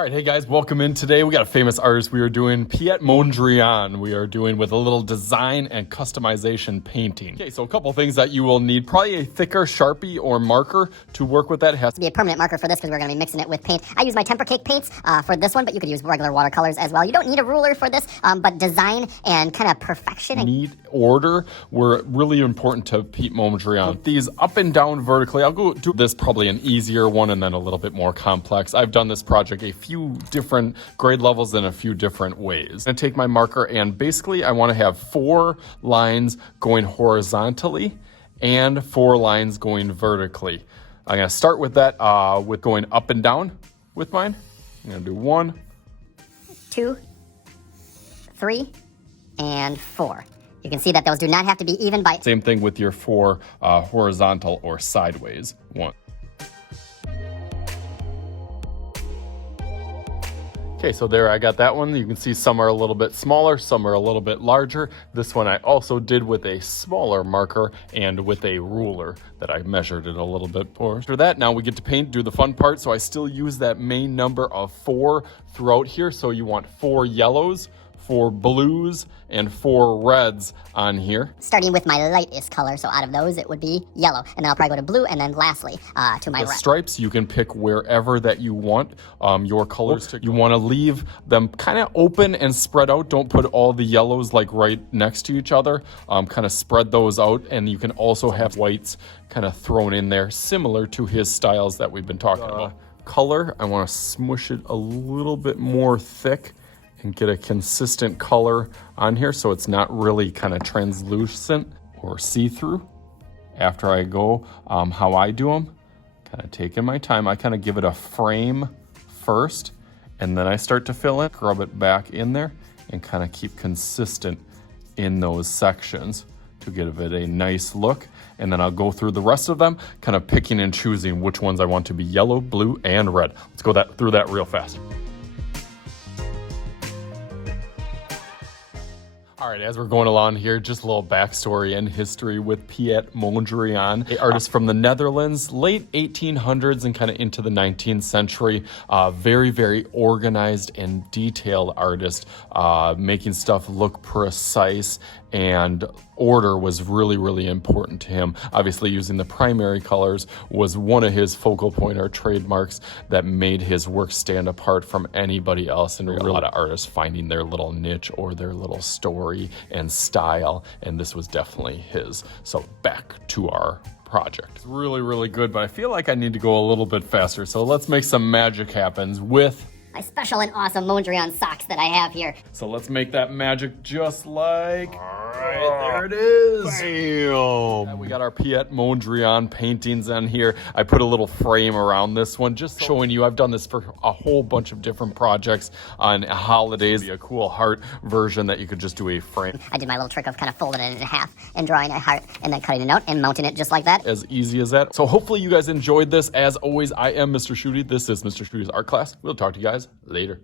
All right, hey guys, welcome in today. We got a famous artist. We are doing Piet Mondrian. We are doing with a little design and customization painting. Okay, so a couple things that you will need. Probably a thicker Sharpie or marker to work with that. It has to be a permanent marker for this because we're going to be mixing it with paint. I use my temper cake paints for this one, but you could use regular watercolors as well. You don't need a ruler for this, but design and kind of perfection. Neat order were really important to Piet Mondrian. These up and down vertically. I'll go do this probably an easier one and then a little bit more complex. I've done this project a few different grade levels in a few different ways. I'm gonna take my marker and basically I want to have 4 lines going horizontally and 4 lines going vertically. I'm gonna start with that with going up and down with mine. I'm gonna do 1, 2, 3, and 4. You can see that those do not have to be even by... Same thing with your 4 horizontal or sideways. 1. Okay, so there I got that one. You can see some are a little bit smaller, some are a little bit larger. This one I also did with a smaller marker and with a ruler that I measured it a little bit for. After that, now we get to paint, do the fun part. So I still use that main number of 4 throughout here. So you want 4 yellows, 4 blues, and 4 reds on here. Starting with my lightest color, so out of those it would be yellow, and then I'll probably go to blue, and then lastly to my red. The stripes, you can pick wherever that you want your colors to go. You want to leave them kind of open and spread out. Don't put all the yellows like right next to each other. Kind of spread those out, and you can also have whites kind of thrown in there, similar to his styles that we've been talking about. Color, I want to smush it a little bit more thick and get a consistent color on here so it's not really kind of translucent or see-through. After I go how I do them, kind of taking my time, I kind of give it a frame first, and then I start to fill it, rub it back in there, and kind of keep consistent in those sections to give it a nice look. And then I'll go through the rest of them, kind of picking and choosing which ones I want to be yellow, blue, and red. Let's go through that real fast. All right, as we're going along here, just a little backstory and history with Piet Mondrian, an artist from the Netherlands, late 1800s and kind of into the 19th century. Very, very organized and detailed artist, making stuff look precise, and order was really, really important to him. Obviously, using the primary colors was one of his focal point or trademarks that made his work stand apart from anybody else. And a lot of artists finding their little niche or their little story and style, and this was definitely his. So back to our project. It's really, really good, but I feel like I need to go a little bit faster. So let's make some magic happen with my special and awesome Mondrian socks that I have here. So let's make that magic just like... There it is. Bam. We got our Piet Mondrian paintings on here. I put a little frame around this one, just showing you I've done this for a whole bunch of different projects on holidays. A cool heart version that you could just do a frame. I did my little trick of kind of folding it in half and drawing a heart and then cutting it out and mounting it just like that. As easy as that. So hopefully you guys enjoyed this. As always, I am Mr. Shooty. This is Mr. Shooty's art class. We'll talk to you guys later.